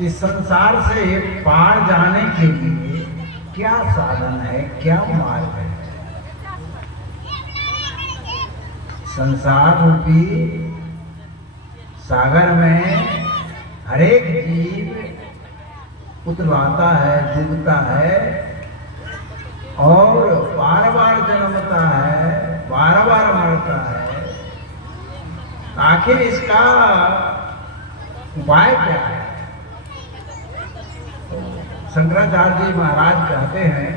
इस संसार से पार जाने के लिए क्या साधन है, क्या मार्ग है। संसार रूपी सागर में हरेक जीव उतराता है, डूबता है और बार बार जन्मता है, बार बार मरता है। आखिर इसका उपाय क्या है? शंकराचार्य जी महाराज कहते हैं,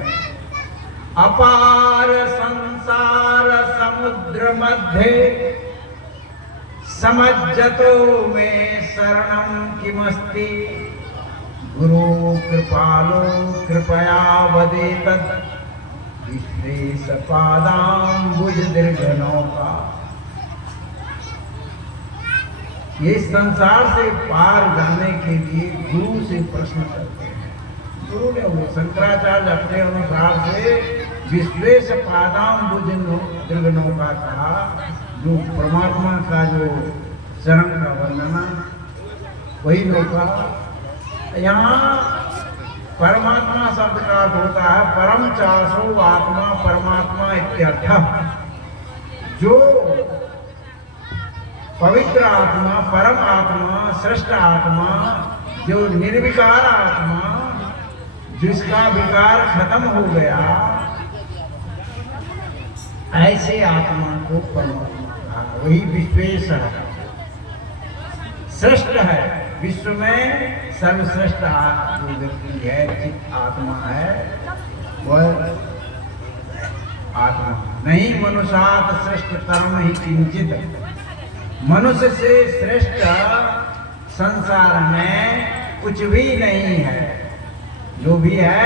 अपार संसार समुद्र मध्य समज्जतो में शरणं किमस्ति गुरु कृपालो कृपया वदेतत् विश्वेश पादाम्बुज दीर्घनौका। ये संसार से पार जाने के लिए गुरु से प्रश्न करते हैं। गुरु ने वो शंकराचार्य अपने अनुसार से विश्वेश पादाम्बुज दीर्घनौका कहा, जो परमात्मा का जो चरण का वर्णना, वही नौका। यहाँ परमात्मा शब्द का अर्थ होता है परम चासो आत्मा परमात्मा इत्यर्थ। जो पवित्र आत्मा, परम आत्मा, श्रेष्ठ आत्मा, जो निर्विकार आत्मा, जिसका विकार खत्म हो गया, ऐसे आत्मा को परमात्मा कहा। वही विश्वेश है, श्रेष्ठ है। विश्व में सर्वश्रेष्ठ जो व्यक्ति है, चित्त आत्मा है, वह आत्मा नहीं। मनुष्यात् श्रेष्ठतरम ही किंचित। मनुष्य से श्रेष्ठ संसार में कुछ भी नहीं है। जो भी है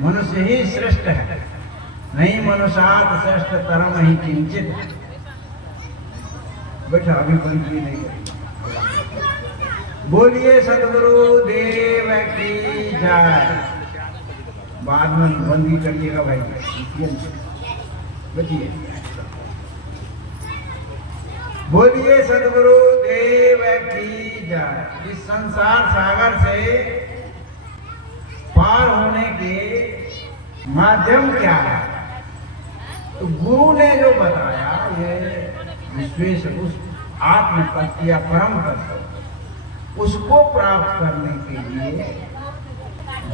मनुष्य ही श्रेष्ठ है। नहीं मनुष्यात् श्रेष्ठतरम ही किंचित। बैठा अभी बंद भी नहीं करें। बोलिए सद्गुरु देव की जय। बाद में बंदी करिएगा भाई, बचिए। बोलिए सद्गुरु देव की जय। इस संसार सागर से पार होने के माध्यम क्या है? तो गुरु ने जो बताया, ये विश्वेश उस आत्म तत्व या परम तत्व, उसको प्राप्त करने के लिए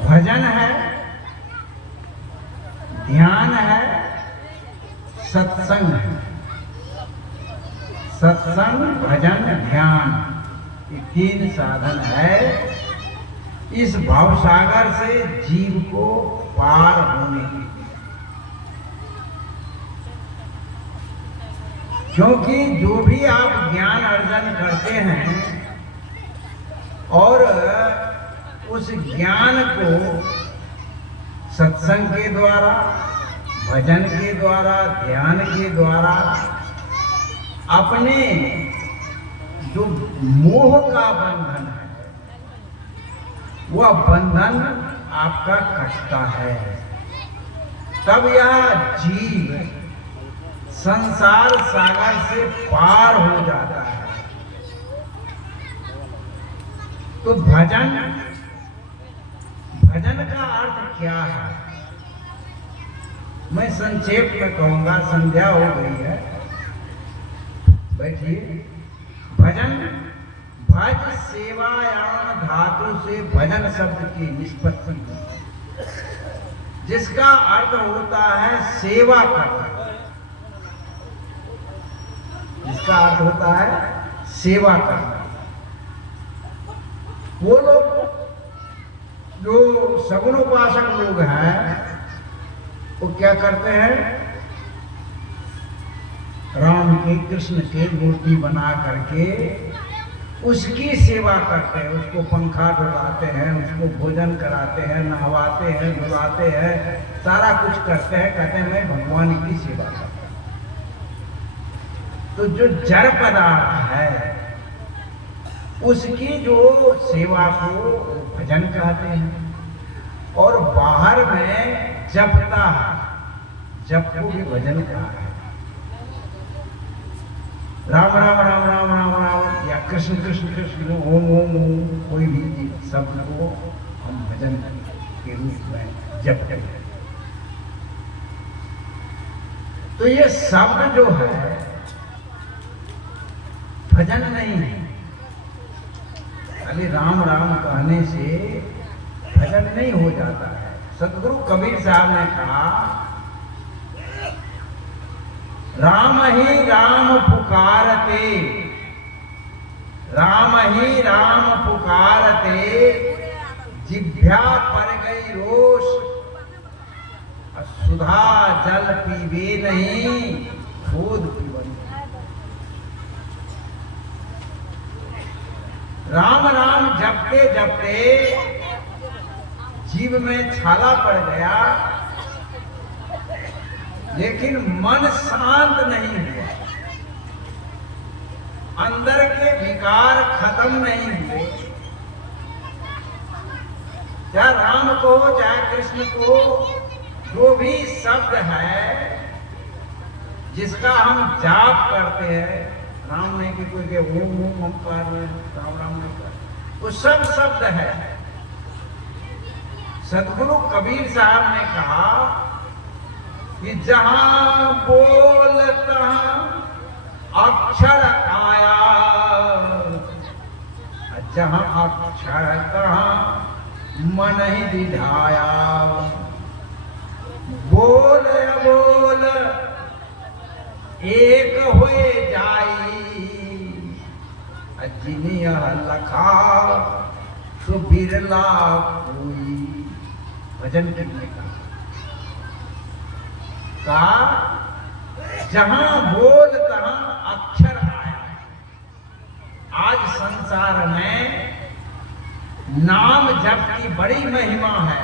भजन है, ध्यान है, सत्संग है। सत्संग, भजन, ध्यान, ये तीन साधन है इस भवसागर से जीव को पार होने के लिए। क्योंकि जो भी आप ज्ञान अर्जन करते हैं और उस ज्ञान को सत्संग के द्वारा, भजन के द्वारा, ध्यान के द्वारा अपने जो मोह का बंधन है, वह बंधन आपका कटता है। तब यह जीव संसार सागर से पार हो जाता है। तो भजन का अर्थ क्या है? मैं संक्षेप में कहूंगा, संध्या हो गई है, बैठिए। भजन, भज सेवायाम धातु से भजन शब्द की निष्पत्ति है, जिसका अर्थ होता है सेवा करना। जिसका अर्थ होता है सेवा करना। वो लोग जो सगुण उपासक लोग हैं, वो क्या करते हैं? राम के, कृष्ण के मूर्ति बना करके उसकी सेवा करते हैं। उसको पंखा डुलाते हैं, उसको भोजन कराते हैं, नहवाते हैं, धुलाते हैं, सारा कुछ करते हैं। कहते हैं मैं भगवान की सेवा करता हूं। तो जो जड़ पदार्थ है उसकी जो सेवा को भजन कहते हैं। और बाहर में जपता है, जप को भी भजन कहा है। राम राम राम राम राम राम या कृष्ण कृष्ण कृष्ण ओम ओम ओम कोई भी शब्द को हम भजन के रूप में जप करें। तो ये शब्द जो है भजन नहीं है। खाली राम राम कहने से भजन नहीं हो जाता है। सतगुरु कबीर साहब ने कहा, राम ही राम पुकारते, राम ही राम पुकारते, जिभ्या पर गई रोष, सुधा जल पीवे नहीं, खुद पीवन। राम राम जपते जपते जीव में छाला पड़ गया, लेकिन मन शांत नहीं हुआ, अंदर के विकार खत्म नहीं हुए। चाहे राम को चाहे कृष्ण को, जो भी शब्द है जिसका हम जाप करते हैं, राम नहीं कि कोई के ओम ओम हम कर रहे हैं, राम राम नहीं कर, वो सब शब्द है। सतगुरु कबीर साहब ने कहा कि जहां बोल तहां अक्षर आया, जहां अक्षर तहां मन ही दिधाया। बोल बोल एक हुए जाई, जिनिया लखा सो बिरला कोई। भजन करने का जहां बोल तहां अक्षर आया। आज संसार में नाम जप की बड़ी महिमा है।